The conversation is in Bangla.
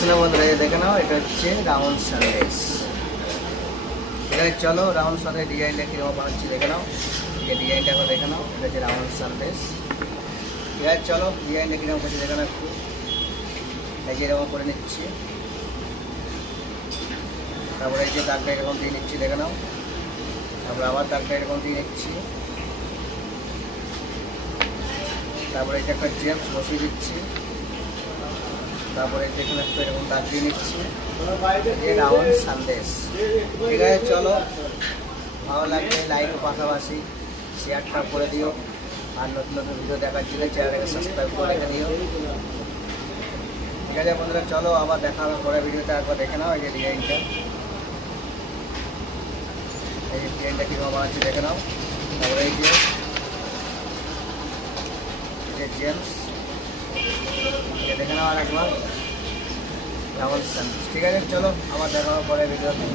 শোনো বন্ধুরা, এই দেখে নাও, এটা হচ্ছে রাউন্ড সানডেস। ঠিক আছে, চলো রাউন্ড সানডেস ডিজাইনটা কীরকম বানাচ্ছি দেখে নাও। এই ডিজাইনটা এখন দেখে নাও, এটা হচ্ছে রাউন্ড সানডেস। ঠিক আছে, চলো ডিজাইনটা কীরকম করছি দেখে নাও একটু। এই যে এরকম করে নিচ্ছি, তারপরে এই যে দাগটা এরকম দিয়ে নিচ্ছি দেখে নাও, তারপরে আবার দাগটা এরকম দিয়ে নিচ্ছি, তারপরে এটা একটা জেমস বসিয়ে দিচ্ছি, তারপরে দেখুন একটু এরকম দাগ দিয়ে নিচ্ছি, রাউন্ড সানডেস। ঠিক আছে, চলো ভালো লাগলে লাইকের পাশাপাশি শেয়ারটা করে দিও, আর নতুন নতুন ভিডিও দেখার জন্য চ্যানেলটাকে সাবস্ক্রাইব করে রেখে দিও। ঠিক আছে বন্ধুরা, চলো আবার দেখা হবে পরের ভিডিওতে। একবার দেখে নাও এই যে ডিজাইনটা, এই যে ডিজাইনটা কীভাবে বানাচ্ছি দেখে নাও। তারপরে এই যে জেমস, দেখে নাও আর একবার রাউন্ড সানডেস। ঠিক আছে, চলো আবার দেখা হবে পরের ভিডিওতে।